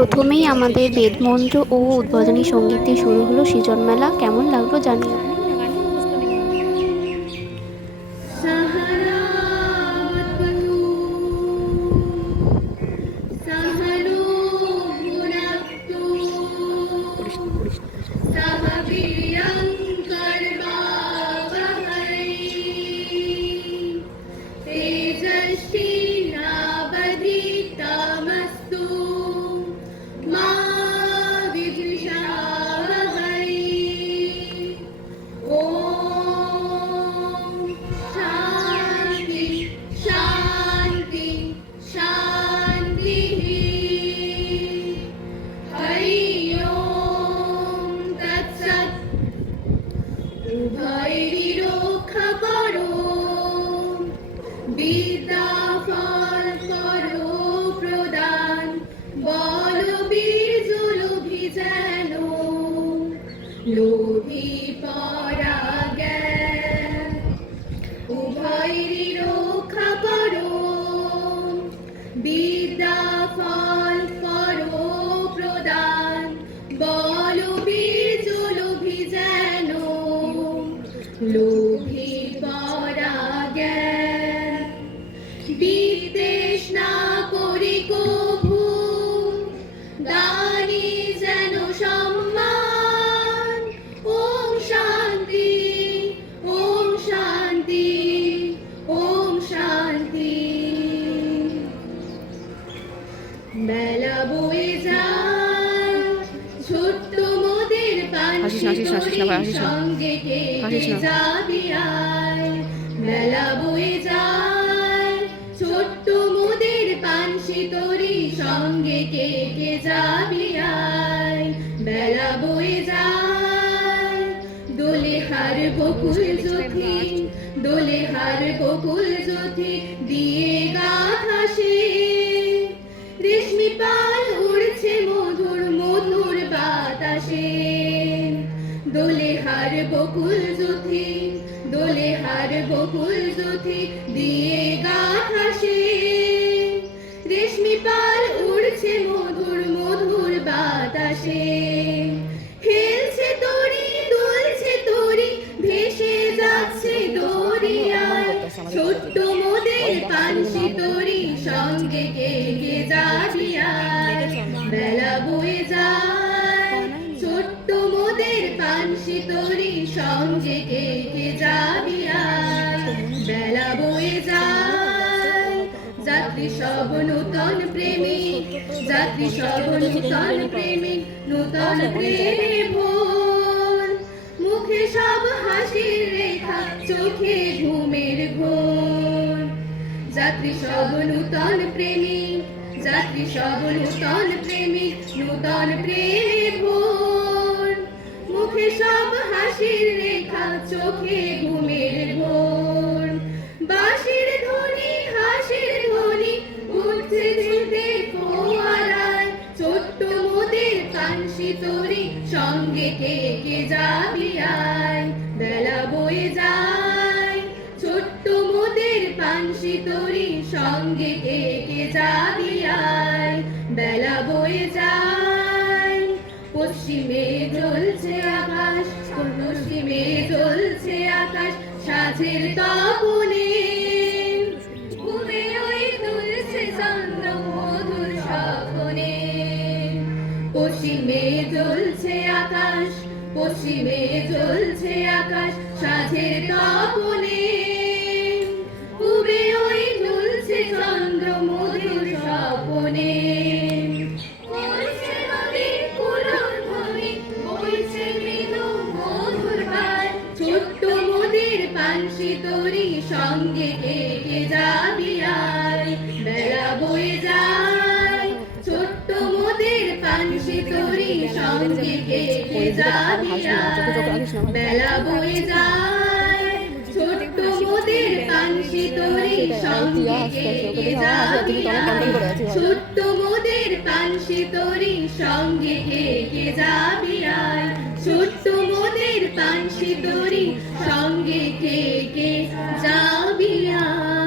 প্রথমেই আমাদের বেদমন্ত্র ও উদ্বোধনী সঙ্গীত দিয়ে শুরু হলো সৃজন মেলা। কেমন লাগলো জানিও। উভয়েরই রক্ষা করো, বিদ্যা ফল করো প্রদান, বল বীজ লোভী যেন, লোভী পরা জ্ঞান। উভয়েরই রক্ষা করো, বিদ্যা ফল করো প্রদান, বল বীজ লোভী যেন, লোভী পরা জ্ঞান। বিদ্বেষ না করি কভু, দানি যেন সম্মান। ওম শান্তি, ওম শান্তি, ওম শান্তি। বেলা বয়ে যায় ছোট্ট মোদের পানসি তরি, সঙ্গে কে যাবি আয়। বেলা বয়ে যায় ছোট্ট মোদের পানসি তরি, সঙ্গে কে যাবি আয়। বেলা বয়ে যায় দোলে হার বকুল জ্যোতি, দোলে হার বকুল জ্যোতি দিয়ে গাথা সে। রেশমি পাল উড়ছে মধুর মধুর বাতাসে, দোলে হার বকুল জ্যোতি, দোলে হার বকুল জ্যোতি দিয়ে গাথা সে। রেশমি পাল উড়ছে মধুর মধুর বাতাসে, হেলছে তরি দুলছে তরি, ভেসে যাচ্ছে দরিয়ায়। ছোট্ট মোদের পানসি তরি, সঙ্গে কে যাবি আয়। বেলা বয়ে যায় ছোট্ট মোদের পানসি তরি, সঙ্গে কে যাবি আয়। বেলা বয়ে যায় যাত্রী সব নূতন প্রেমিক, যাত্রী সব নূতন প্রেমিক, নূতন প্রেমে ভোর। মুখে সব হাসির রেখা, চোখে ঘুমের ঘোর। যাত্রী সব নূতন প্রেমিক, যাত্রী সব নূতন প্রেমিক, নূতন প্রেমে ভোর। মুখে সব হাসির রেখা, চোখে ঘুমের ঘোর। বাঁশির ধ্বনি হাসির ধ্বনি, উঠছে যেতে ফোয়ারায়। ছোট্ট মোদের পানসি তরি, সঙ্গে কে যাবি আয়। বেলা বয়ে যায় ছোট্ট মোদের পানসি তরি, সঙ্গে কে যাবি আয়। বেলা বয়ে যায় পশ্চিমে জ্বলছে আকাশ, পশ্চিমে জ্বলছে আকাশ সাঁঝের তপনে। ঘুমে ওই তুলছে চন্দ্র মধুর স্বপনে। পশ্চিমে জ্বলছে আকাশ, পশ্চিমে জ্বলছে আকাশ সাঁঝের তপনে। পূবে ওই তুলছে চন্দ্র মধুর স্বপনে। বইছে নদীর পুলক ধ্বনি, বইছে মৃদু মধুর গান। ছোট্ট মোদের পানসি তরি, সঙ্গে কে যাবি আয়। বেলা বয়ে যায় ছোট্ট মোদের পানসি তরি, সঙ্গে কে যাবি আয়। বেলা বয়ে যায় ছোট্ট মোদের পানসি তরি, সঙ্গে কে যাবি আয়। ছোট্ট মোদের পানসি তরি, সঙ্গে কে যাবি আয়। ছোট্ট মোদের পানসি তরি, সঙ্গে কে যাবি আয়।